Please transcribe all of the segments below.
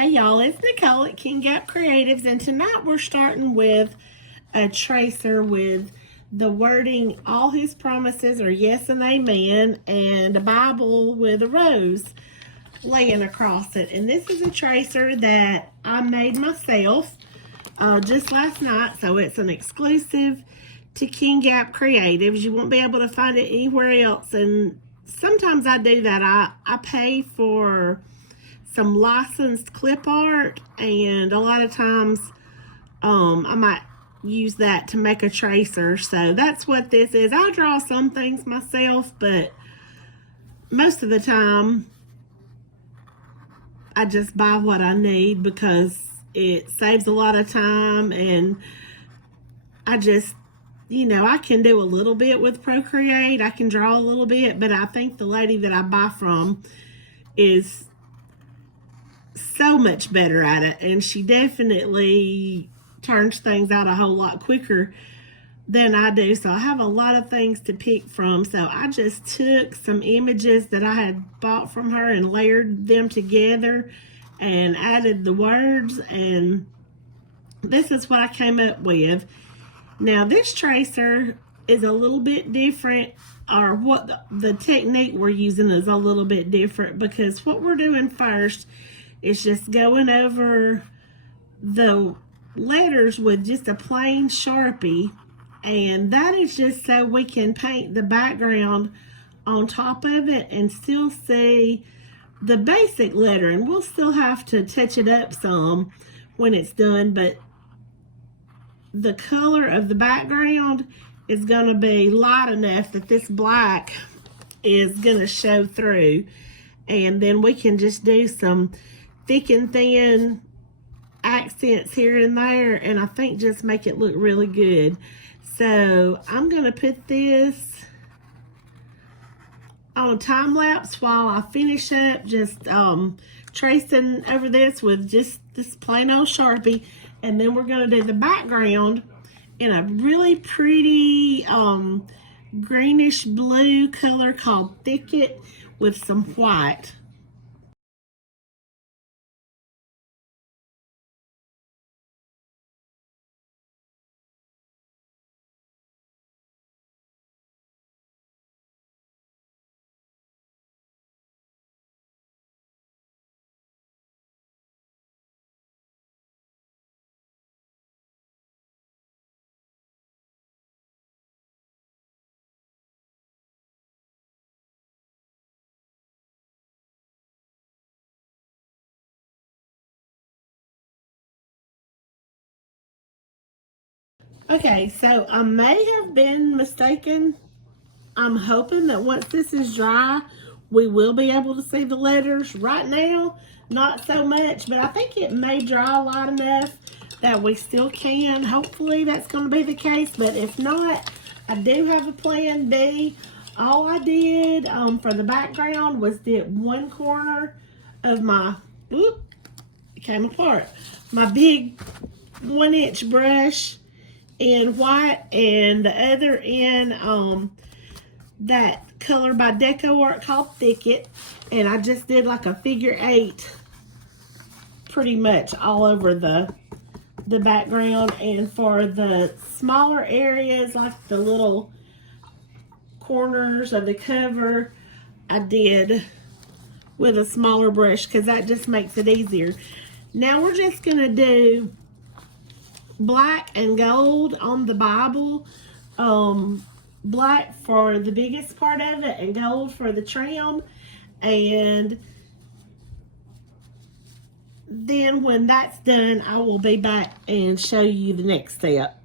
Hey y'all, it's Nicole at King Gap Creatives, and tonight we're starting with a tracer with the wording, all his promises are yes and amen, and a Bible with a rose laying across it. And this is a tracer that I made myself just last night, so it's an exclusive to King Gap Creatives. You won't be able to find it anywhere else, and sometimes I do that. I pay for some licensed clip art, and a lot of times I might use that to make a tracer. So that's what this is. I draw some things myself, but most of the time I just buy what I need because it saves a lot of time, and I just, I can do a little bit with Procreate. I can draw a little bit, but I think the lady that I buy from is so much better at it, and she definitely turns things out a whole lot quicker than I do. So I have a lot of things to pick from. So I just took some images that I had bought from her and layered them together and added the words, and this is what I came up with. Now this tracer is a little bit different, or what the technique we're using is a little bit different, because what we're doing first is just going over the letters with just a plain Sharpie, and that is just so we can paint the background on top of it and still see the basic letter. And we'll still have to touch it up some when it's done, but the color of the background is going to be light enough that this black is going to show through, and then we can just do some thick and thin accents here and there, and I think just make it look really good. So I'm going to put this on a time lapse while I finish up just tracing over this with just this plain old Sharpie, and then we're going to do the background in a really pretty greenish blue color called Thicket with some white. Okay, so I may have been mistaken. I'm hoping that once this is dry, we will be able to see the letters. Right now, not so much, but I think it may dry light enough that we still can. Hopefully that's going to be the case, but if not, I do have a plan B. All I did for the background was dip one corner of my, it came apart, my big 1-inch brush in white, and the other in that color by Deco Art called Thicket, and I just did like a figure 8 pretty much all over the background. And for the smaller areas, like the little corners of the cover, I did with a smaller brush because that just makes it easier. Now we're just gonna do black and gold on the Bible. Black for the biggest part of it and gold for the trim, and then when that's done, I will be back and show you the next step.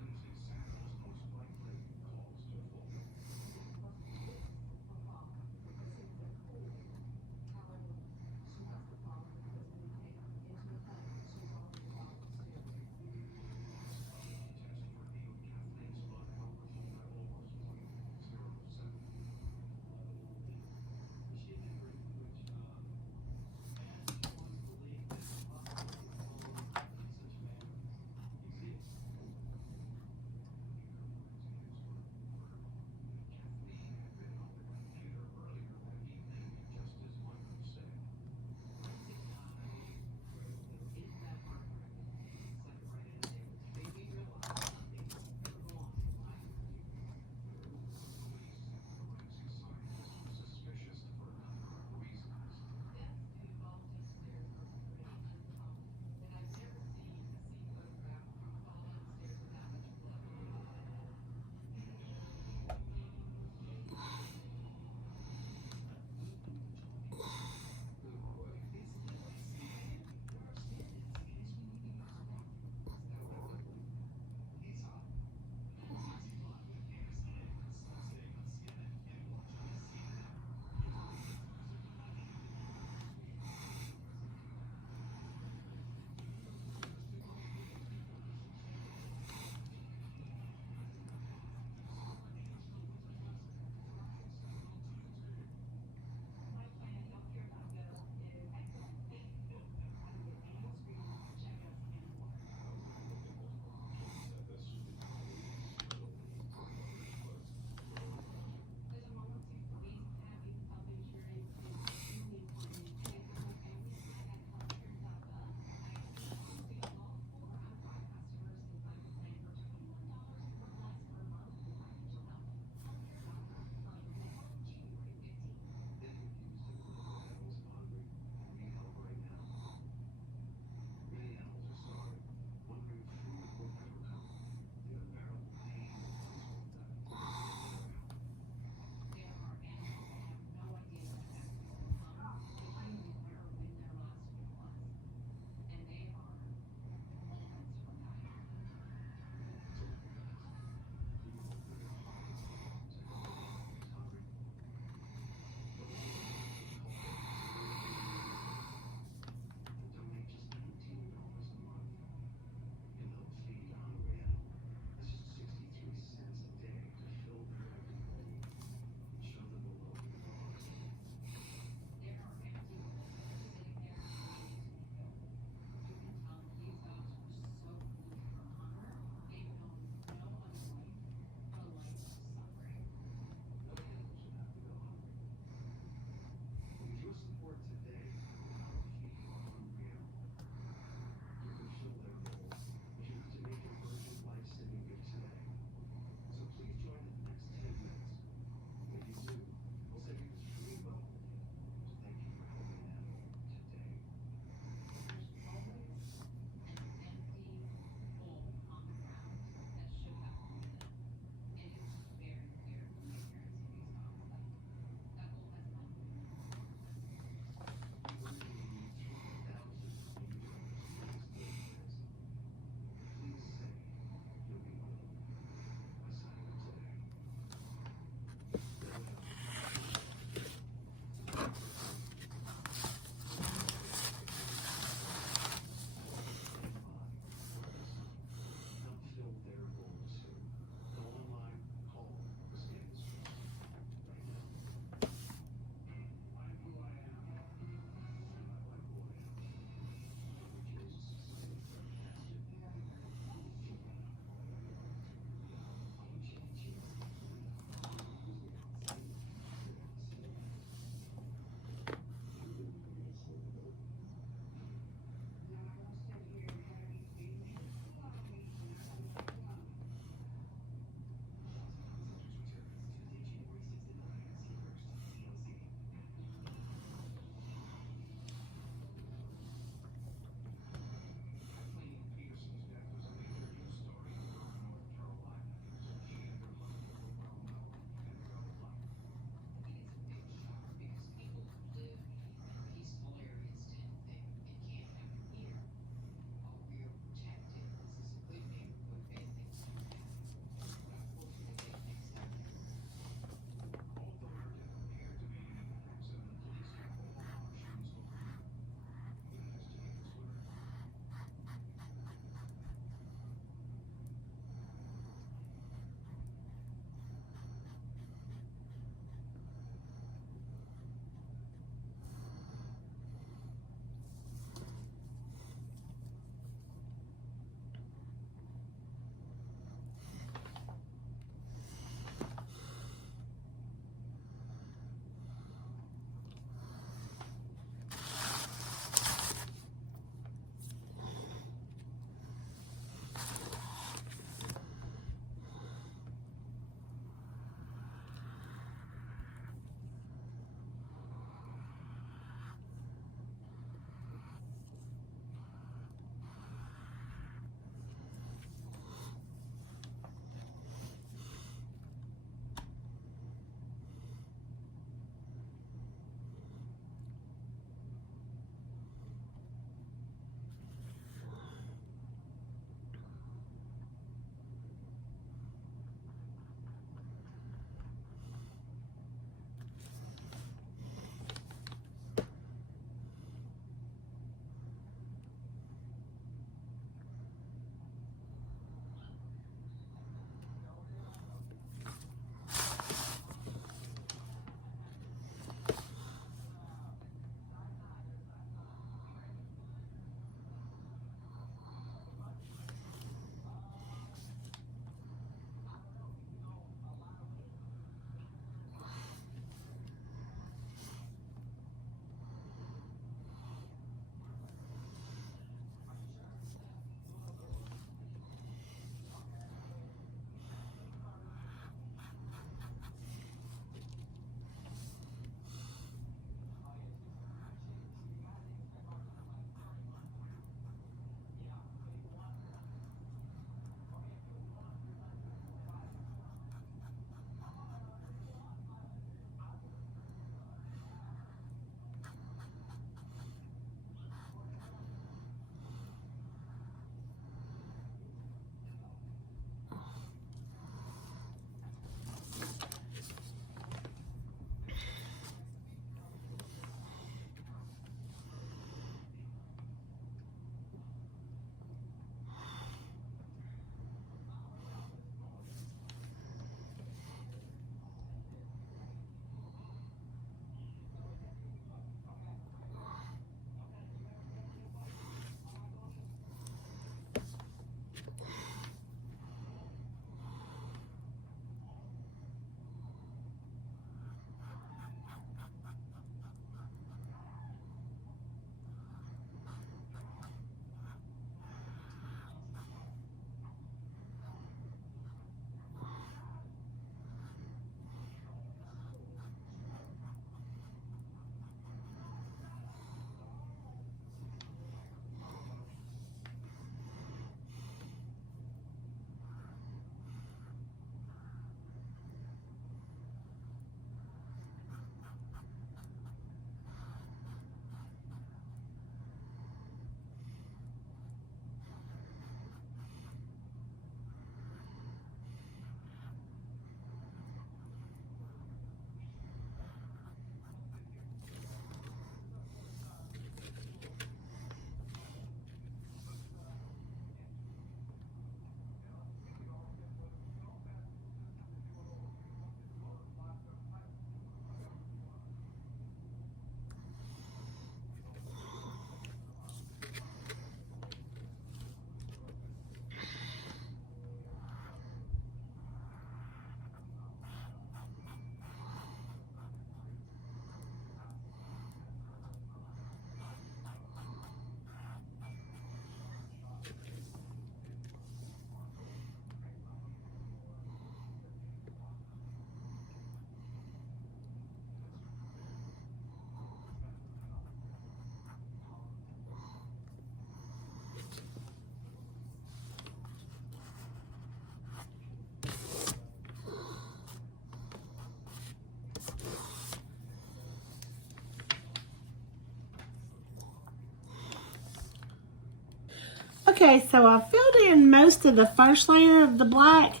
Okay, so I filled in most of the first layer of the black,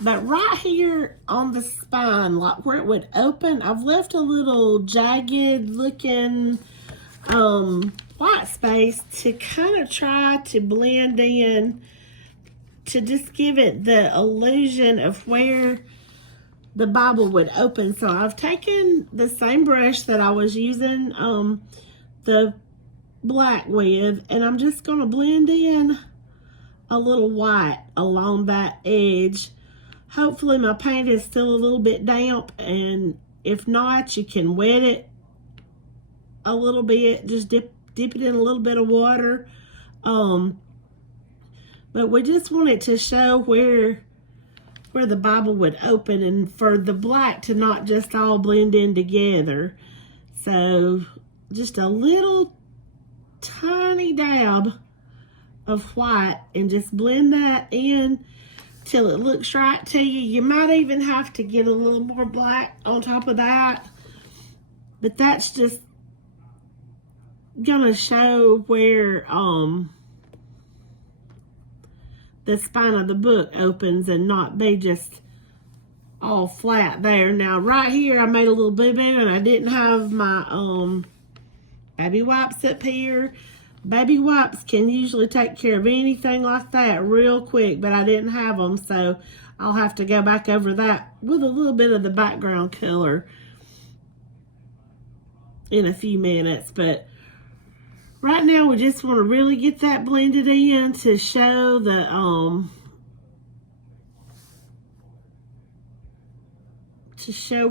but right here on the spine, like where it would open, I've left a little jagged looking white space to kind of try to blend in, to just give it the illusion of where the Bible would open. So I've taken the same brush that I was using the black with, and I'm just going to blend in a little white along that edge. Hopefully my paint is still a little bit damp, and if not, you can wet it a little bit. Just dip it in a little bit of water. But we just want it to show where the Bible would open, and for the black to not just all blend in together. So just a little tiny dab of white, and just blend that in till it looks right to you. You might even have to get a little more black on top of that, but that's just gonna show where the spine of the book opens, and not be just all flat there. Now right here I made a little boo-boo, and I didn't have my baby wipes up here. Baby wipes can usually take care of anything like that real quick, but I didn't have them, so I'll have to go back over that with a little bit of the background color in a few minutes. But right now we just want to really get that blended in to show the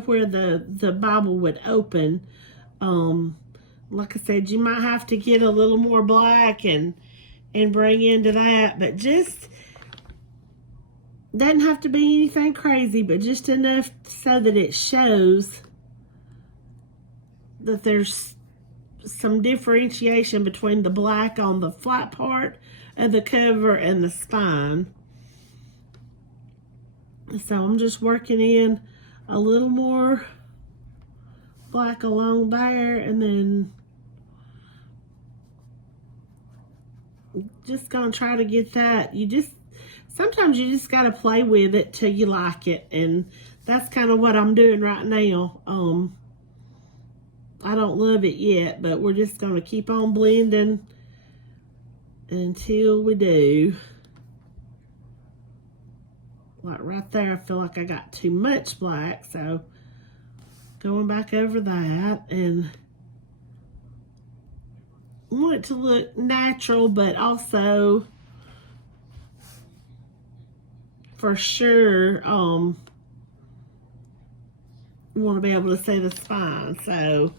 where the Bible would open. Like I said, you might have to get a little more black and bring into that, but just doesn't have to be anything crazy, but just enough so that it shows that there's some differentiation between the black on the flat part of the cover and the spine. So I'm just working in a little more black along there, and then just gonna try to get that. Sometimes you just gotta play with it till you like it, and that's kind of what I'm doing right now. I don't love it yet, but we're just gonna keep on blending until we do. Like right there, I feel like I got too much black, so going back over that, and I want it to look natural, but also for sure want to be able to see the spine. So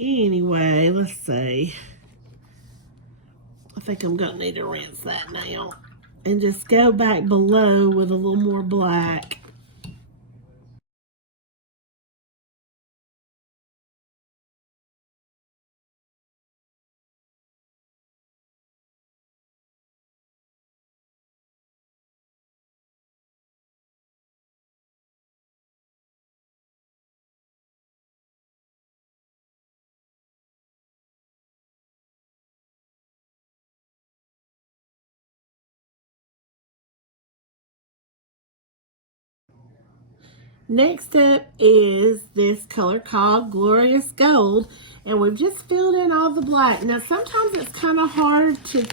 anyway, let's see. I think I'm gonna need to rinse that now and just go back below with a little more black. Next up is this color called Glorious Gold, and we've just filled in all the black. Now sometimes it's kind of hard to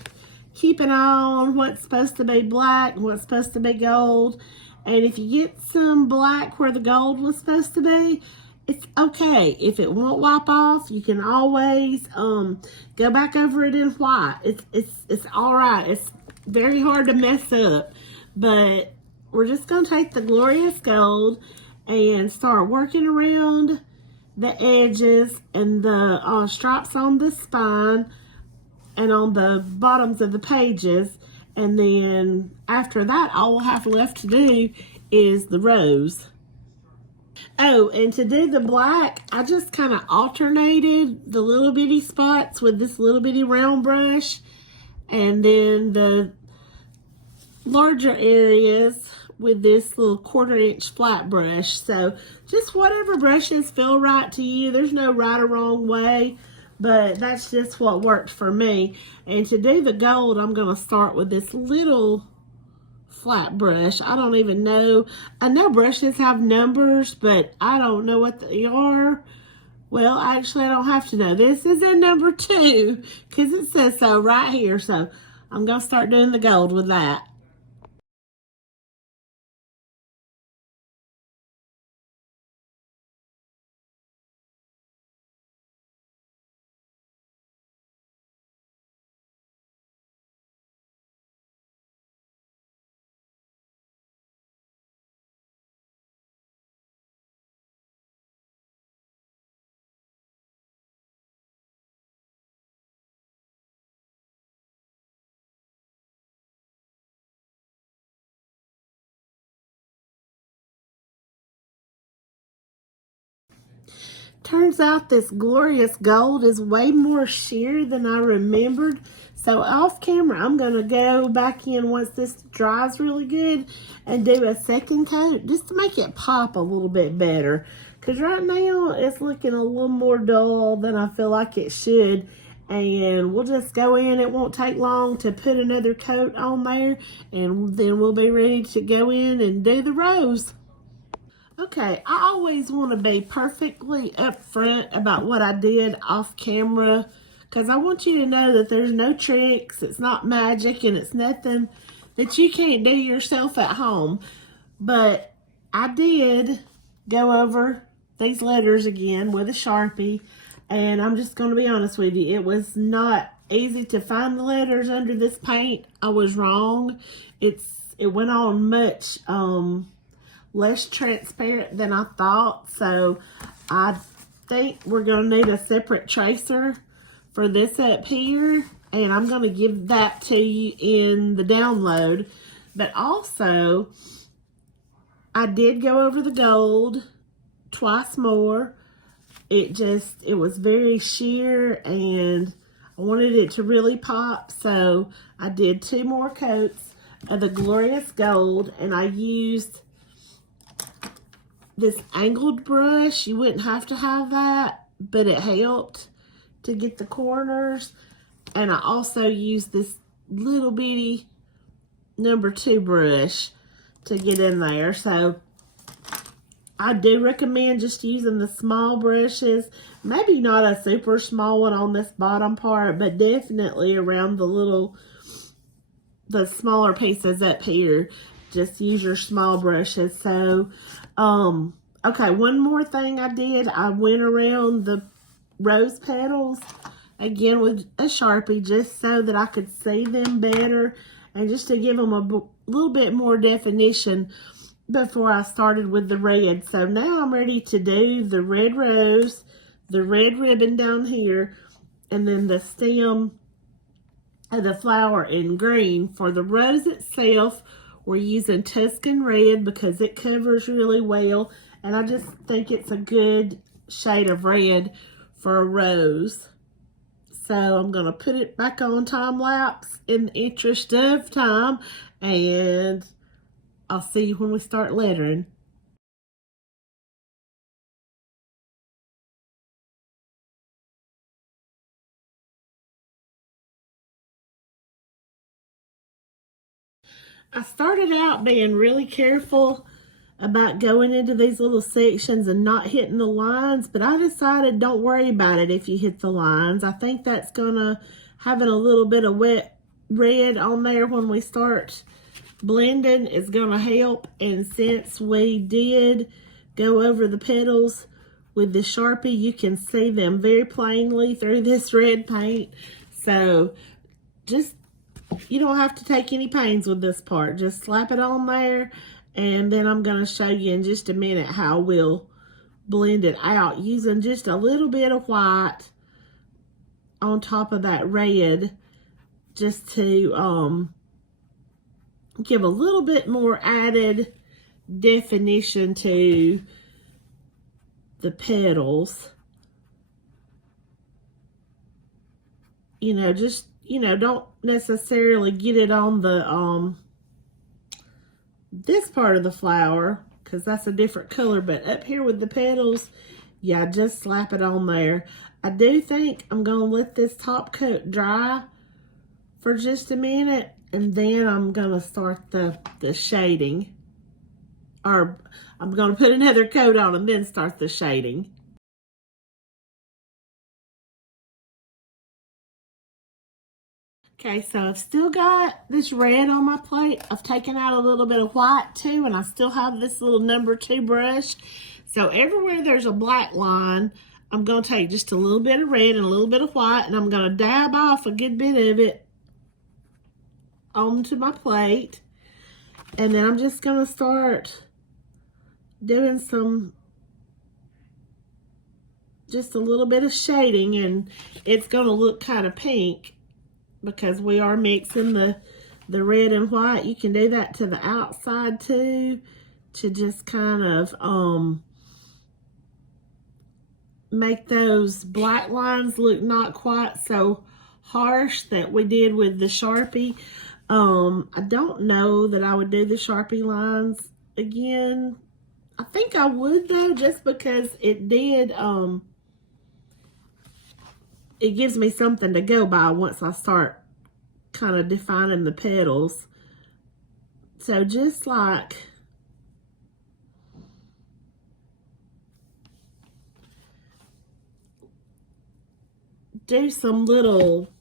keep an eye on what's supposed to be black and what's supposed to be gold, and if you get some black where the gold was supposed to be, it's okay. If it won't wipe off, you can always go back over it in white. It's all right. It's very hard to mess up, but we're just going to take the Glorious Gold and start working around the edges and the stripes on the spine and on the bottoms of the pages. And then after that, all we'll have left to do is the rows. Oh, and to do the black, I just kind of alternated the little bitty spots with this little bitty round brush, and then the larger areas with this little 1/4-inch flat brush. So just whatever brushes feel right to you. There's no right or wrong way, but that's just what worked for me. And to do the gold, I'm going to start with this little flat brush. I don't even know. I know brushes have numbers, but I don't know what they are. Well, actually, I don't have to know. This is a number 2 because it says so right here. So I'm going to start doing the gold with that. Turns out this glorious gold is way more sheer than I remembered. So off camera, I'm going to go back in once this dries really good and do a second coat just to make it pop a little bit better. Because right now, it's looking a little more dull than I feel like it should. And we'll just go in. It won't take long to put another coat on there. And then we'll be ready to go in and do the rose. Okay, I always want to be perfectly upfront about what I did off camera because I want you to know that there's no tricks, it's not magic, and it's nothing that you can't do yourself at home. But I did go over these letters again with a Sharpie, and I'm just going to be honest with you, it was not easy to find the letters under this paint. I was wrong. It went on much less transparent than I thought, so I think we're going to need a separate tracer for this up here, and I'm going to give that to you in the download. But also, I did go over the gold twice more. It was very sheer, and I wanted it to really pop, so I did 2 more coats of the glorious gold, and I used this angled brush. You wouldn't have to have that, but it helped to get the corners. And I also used this little bitty number 2 brush to get in there. So I do recommend just using the small brushes. Maybe not a super small one on this bottom part, but definitely around the smaller pieces up here. Just use your small brushes. So, okay, one more thing I did. I went around the rose petals again with a Sharpie just so that I could see them better and just to give them a little bit more definition before I started with the red. So now I'm ready to do the red rose, the red ribbon down here, and then the stem of the flower in green. For the rose itself, we're using Tuscan red because it covers really well, and I just think it's a good shade of red for a rose. So I'm going to put it back on time lapse in the interest of time, and I'll see you when we start lettering. I started out being really careful about going into these little sections and not hitting the lines, but I decided don't worry about it if you hit the lines. I think that's gonna having a little bit of wet red on there when we start blending is gonna help. And since we did go over the petals with the Sharpie, you can see them very plainly through this red paint. So just, you don't have to take any pains with this part. Just slap it on there, and then I'm going to show you in just a minute how we'll blend it out using just a little bit of white on top of that red, just to give a little bit more added definition to the petals. You know, just, don't necessarily get it on the this part of the flower because that's a different color, but up here with the petals, yeah, just slap it on there. I do think I'm going to let this top coat dry for just a minute, and then I'm going to start the shading. Or I'm going to put another coat on and then start the shading. Okay, so I've still got this red on my plate. I've taken out a little bit of white too, and I still have this little number 2 brush. So everywhere there's a black line, I'm going to take just a little bit of red and a little bit of white, and I'm going to dab off a good bit of it onto my plate. And then I'm just going to start doing just a little bit of shading, and it's going to look kind of pink because we are mixing the red and white. You can do that to the outside too, to just kind of make those black lines look not quite so harsh that we did with the Sharpie. I don't know that I would do the Sharpie lines again. I think I would though, just because it did, it gives me something to go by once I start kind of defining the petals. So just like do some little,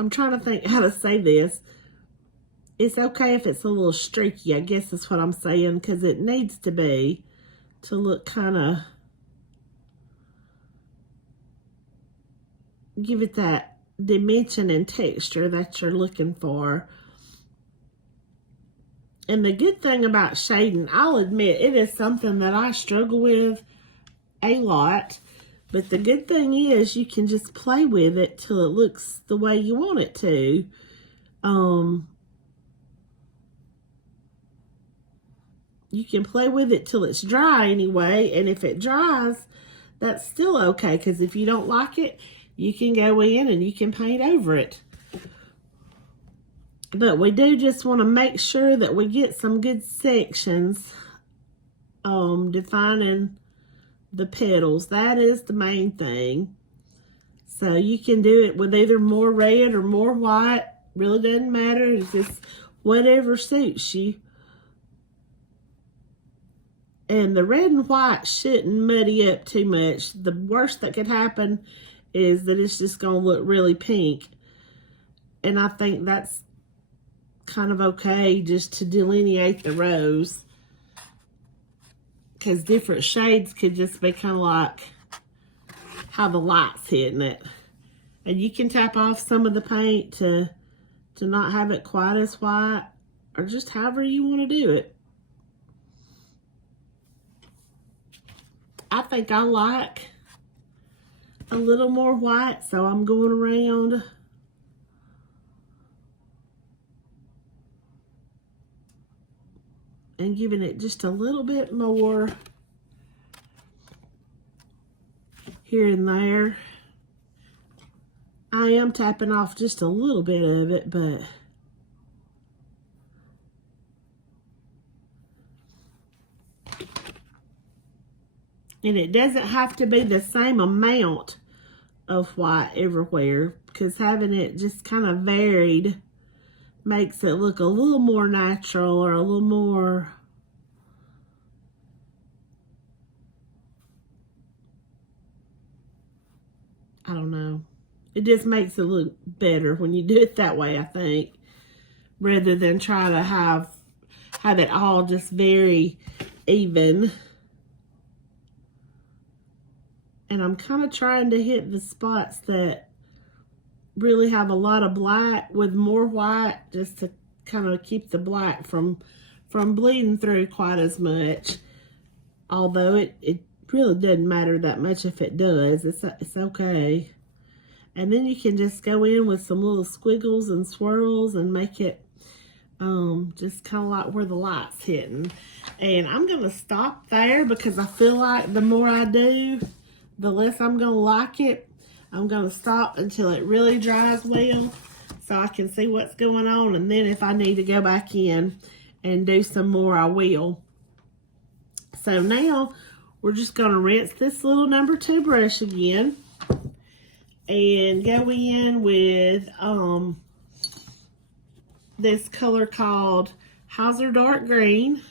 I'm trying to think how to say this. It's okay if it's a little streaky, I guess that's what I'm saying, because it needs to be to look kind of, give it that dimension and texture that you're looking for. And the good thing about shading, I'll admit, it is something that I struggle with a lot. But the good thing is you can just play with it till it looks the way you want it to. You can play with it till it's dry anyway. And if it dries, that's still okay. Because if you don't like it, you can go in and you can paint over it. But we do just want to make sure that we get some good sections defining the petals. That is the main thing. So you can do it with either more red or more white. Really doesn't matter. It's just whatever suits you. And the red and white shouldn't muddy up too much. The worst that could happen is that it's just going to look really pink. And I think that's kind of okay just to delineate the rows. Because different shades could just be kind of like how the light's hitting it. And you can tap off some of the paint to not have it quite as white, or just however you want to do it. I think I like a little more white, so I'm going around and giving it just a little bit more here and there. I am tapping off just a little bit of it, but and it doesn't have to be the same amount of white everywhere, because having it just kind of varied makes it look a little more natural, or a little more, I don't know. It just makes it look better when you do it that way, I think, rather than try to have it all just very even. And I'm kind of trying to hit the spots that really have a lot of black with more white, just to kind of keep the black from bleeding through quite as much. Although it really doesn't matter that much if it does. It's okay. And then you can just go in with some little squiggles and swirls and make it just kind of like where the light's hitting. And I'm going to stop there because I feel like the more I do, the less I'm going to like it. I'm going to stop until it really dries well so I can see what's going on. And then if I need to go back in and do some more, I will. So now we're just going to rinse this little number 2 brush again. and go in with this color called Hauser Dark Green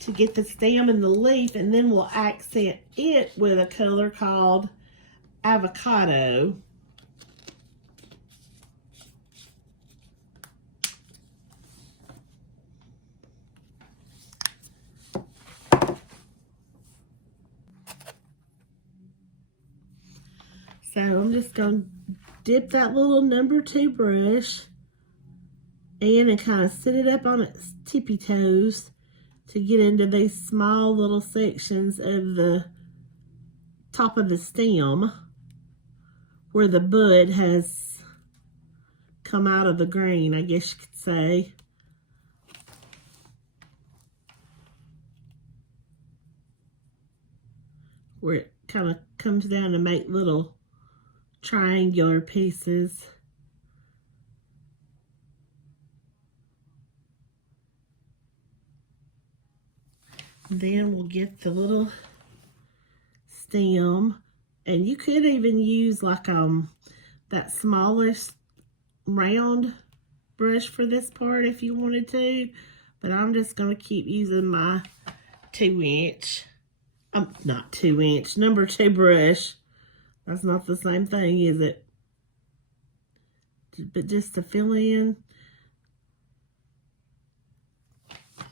to get the stem and the leaf, and then we'll accent it with a color called Avocado. So I'm just going to dip that little number 2 brush in and kind of sit it up on its tippy toes to get into these small little sections of the top of the stem where the bud has come out of the green, I guess you could say. Where it kind of comes down to make little triangular pieces. Then we'll get the little stem, and you could even use like that smallest round brush for this part if you wanted to, but I'm just going to keep using my 2-inch, not 2-inch, number 2 brush. That's not the same thing, is it? But just to fill in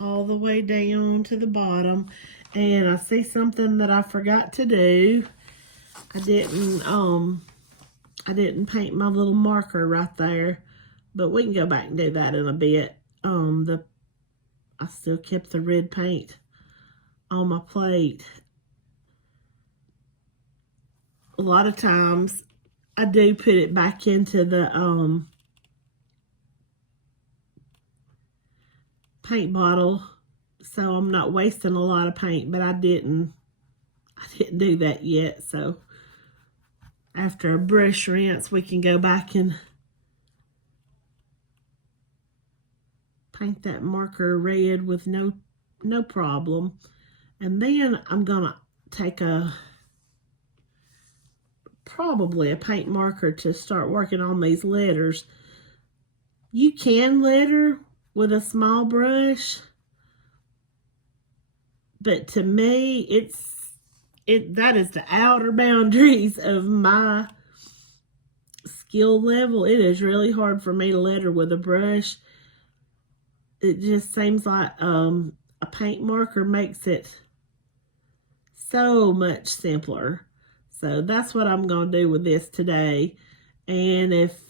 all the way down to the bottom. And I see something that I forgot to do. I didn't paint my little marker right there, but we can go back and do that in a bit. I still kept the red paint on my plate. A lot of times I do put it back into the paint bottle, so I'm not wasting a lot of paint, but I didn't do that yet. So after a brush rinse, we can go back and paint that marker red with no problem. And then I'm gonna take probably a paint marker to start working on these letters. You can letter with a small brush, but to me, that is the outer boundaries of my skill level. It is really hard for me to letter with a brush. It just seems like a paint marker makes it so much simpler. So that's what I'm going to do with this today. And if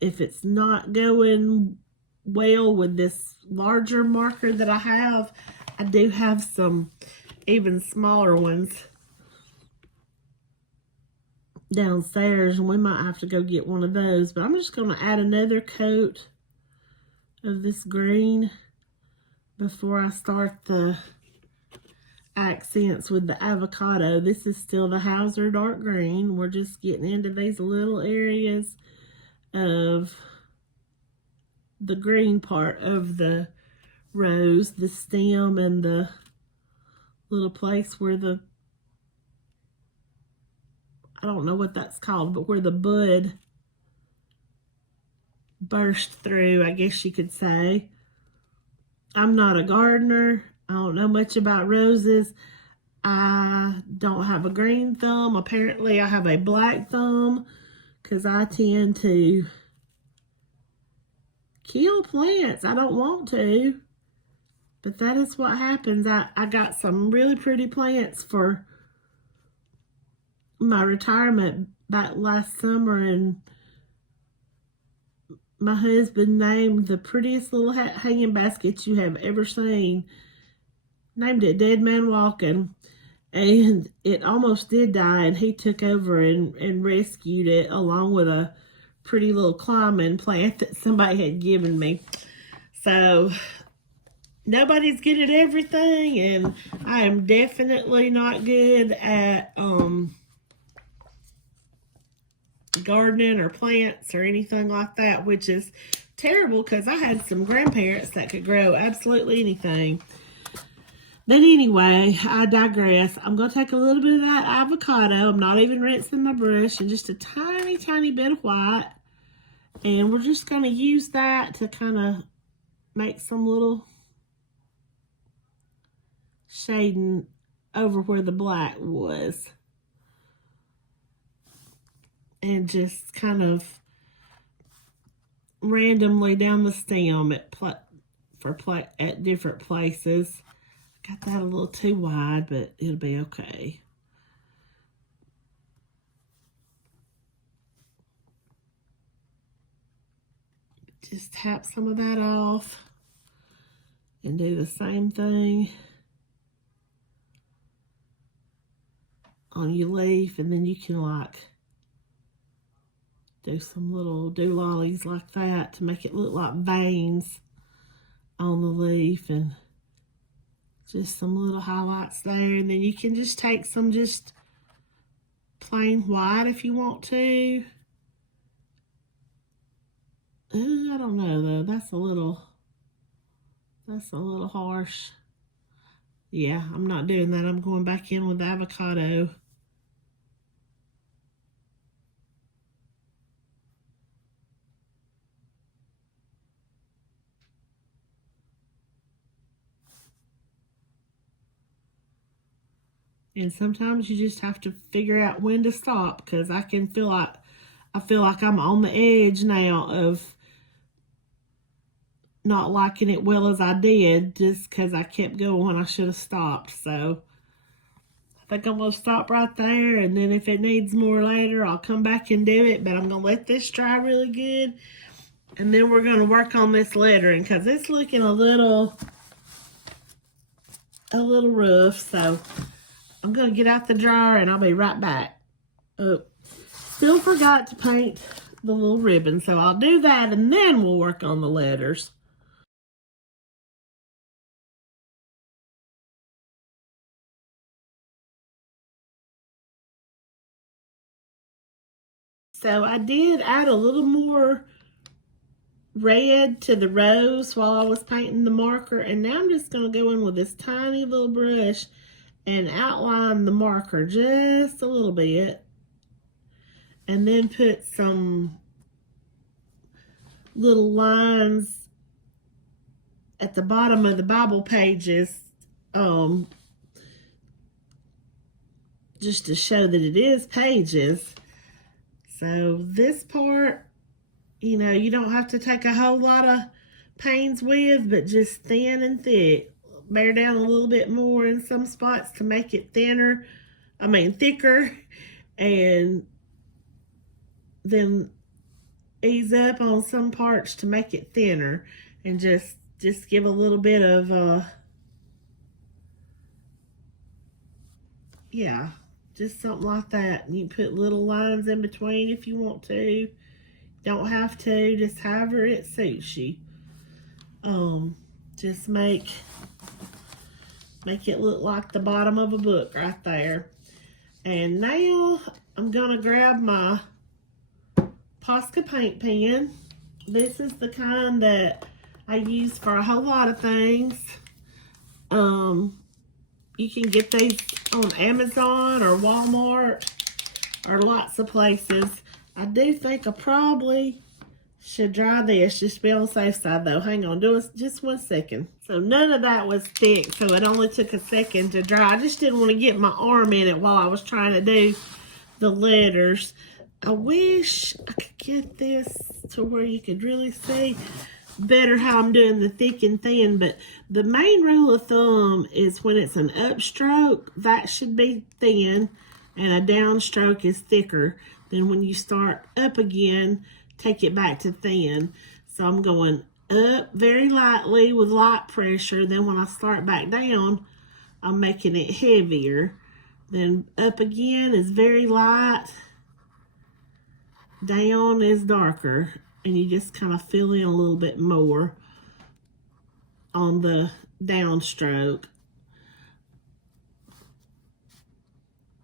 it's not going well with this larger marker that I have, I do have some even smaller ones downstairs, and we might have to go get one of those. But I'm just going to add another coat of this green before I start the accents with the avocado. This is still the Hauser Dark Green. We're just getting into these little areas of the green part of the rose, the stem, and the little place where I don't know what that's called, but where the bud burst through, I guess you could say. I'm not a gardener. I don't know much about roses. I don't have a green thumb. Apparently, I have a black thumb because I tend to kill plants. I don't want to, but that is what happens. I got some really pretty plants for my retirement back last summer, and my husband named the prettiest little hanging basket you have ever seen. Named it Dead Man Walking, and it almost did die, and he took over and rescued it along with a pretty little climbing plant that somebody had given me. So nobody's good at everything, and I am definitely not good at gardening or plants or anything like that, which is terrible because I had some grandparents that could grow absolutely anything. But anyway, I digress. I'm going to take a little bit of that avocado. I'm not even rinsing my brush, and just a tiny, tiny bit of white. And we're just going to use that to kind of make some little shading over where the black was. And just kind of randomly down the stem at different places. Got that a little too wide, but it'll be okay. Just tap some of that off and do the same thing on your leaf, and then you can like do some little doolollies like that to make it look like veins on the leaf, and just some little highlights there. And then you can just take some just plain white if you want to. I don't know though, that's a little harsh. Yeah, I'm not doing that. I'm going back in with the avocado. And sometimes you just have to figure out when to stop, because I feel like I'm on the edge now of not liking it well as I did, just because I kept going when I should have stopped. So I think I'm going to stop right there, and then if it needs more later, I'll come back and do it. But I'm going to let this dry really good, and then we're going to work on this lettering, because it's looking a little rough. So I'm going to get out the dryer, and I'll be right back. Oh, still forgot to paint the little ribbon, so I'll do that, and then we'll work on the letters. So I did add a little more red to the rose while I was painting the marker, and now I'm just going to go in with this tiny little brush and outline the marker just a little bit, and then put some little lines at the bottom of the Bible pages, just to show that it is pages. So this part, you know, you don't have to take a whole lot of pains with, but just thin and thick. Bear down a little bit more in some spots to make it thicker, and then ease up on some parts to make it thinner, and just give a little bit of yeah, just something like that. And you put little lines in between if you want to. Don't have to, just however it suits you. Just make it look like the bottom of a book right there. And now I'm gonna grab my Posca paint pen. This is the kind that I use for a whole lot of things. You can get these on Amazon or Walmart or lots of places. I do think I probably should dry this, just to be on the safe side though. Hang on, just 1 second. So none of that was thick, so it only took a second to dry. I just didn't want to get my arm in it while I was trying to do the letters. I wish I could get this to where you could really see better how I'm doing the thick and thin, but the main rule of thumb is when it's an upstroke, that should be thin, and a downstroke is thicker. Then when you start up again, take it back to thin. So I'm going up very lightly with light pressure. Then when I start back down, I'm making it heavier. Then up again is very light. Down is darker. And you just kind of fill in a little bit more on the downstroke.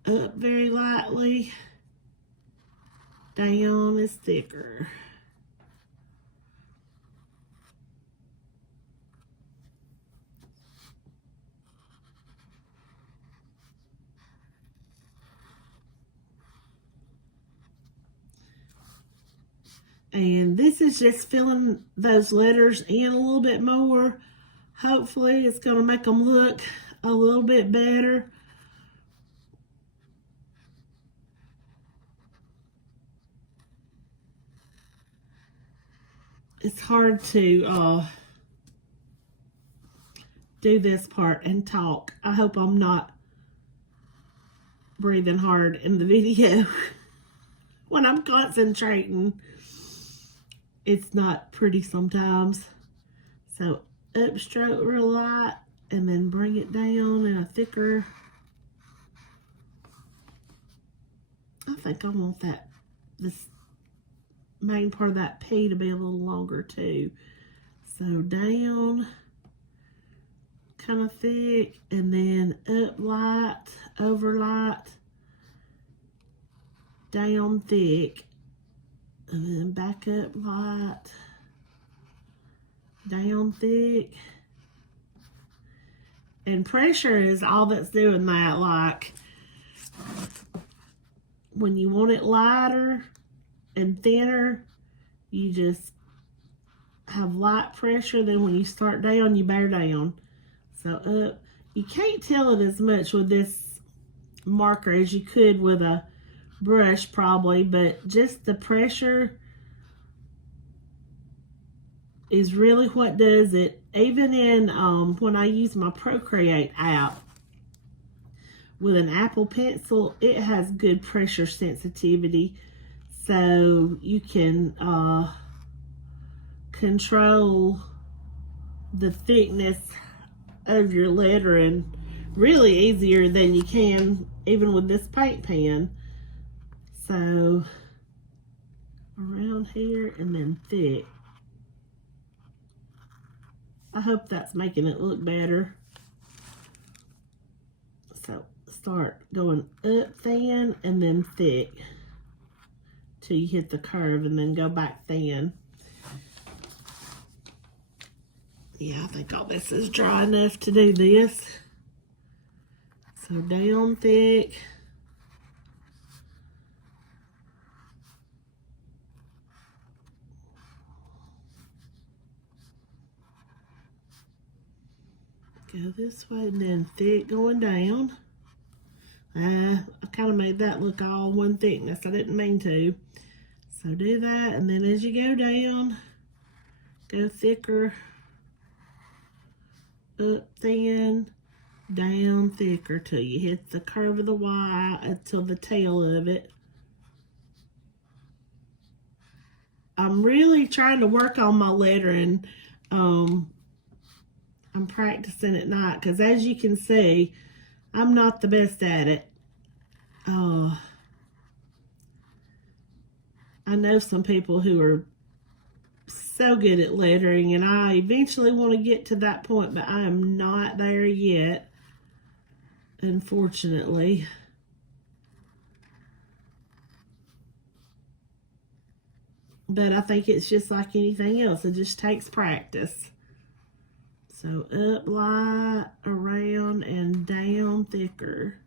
Up very lightly. Down is thicker. And this is just filling those letters in a little bit more. Hopefully it's going to make them look a little bit better. It's hard to do this part and talk. I hope I'm not breathing hard in the video. When I'm concentrating, it's not pretty sometimes. So upstroke real light and then bring it down in a thicker. I think I want this main part of that P to be a little longer too. So down kind of thick, and then up light, over light, down thick, and then back up light, down thick. And pressure is all that's doing that. Like when you want it lighter and thinner, you just have light pressure. Then when you start down, you bear down. So up, you can't tell it as much with this marker as you could with a brush probably, but just the pressure is really what does it. Even in when I use my Procreate app with an Apple Pencil, it has good pressure sensitivity, so you can control the thickness of your lettering really easier than you can even with this paint pen. So around here and then thick. I hope that's making it look better. So start going up thin and then thick till you hit the curve, and then go back thin. Yeah, I think all this is dry enough to do this. So down thick. Go this way and then thick going down. I kind of made that look all one thickness. I didn't mean to. So do that, and then as you go down, go thicker, up thin, down thicker till you hit the curve of the Y, until the tail of it. I'm really trying to work on my lettering. I'm practicing at night because, as you can see, I'm not the best at it. I know some people who are so good at lettering, and I eventually want to get to that point, but I am not there yet, unfortunately. But I think it's just like anything else. It just takes practice. So up light, around, and down thicker.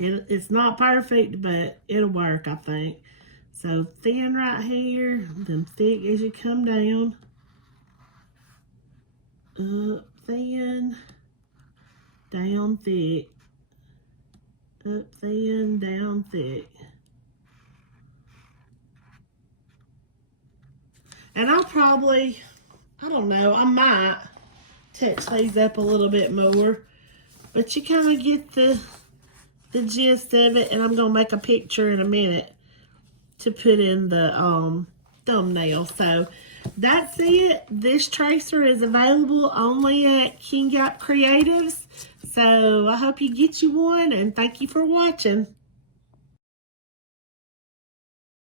It's not perfect, but it'll work, I think. So thin right here, then thick as you come down. Up thin, down thick. Up thin, down thick. And I'll probably, I don't know, I might touch these up a little bit more. But you kind of get the gist of it, and I'm going to make a picture in a minute to put in the thumbnail. So that's it. This tracer is available only at King Gap Creatives. So I hope you get you one, and thank you for watching.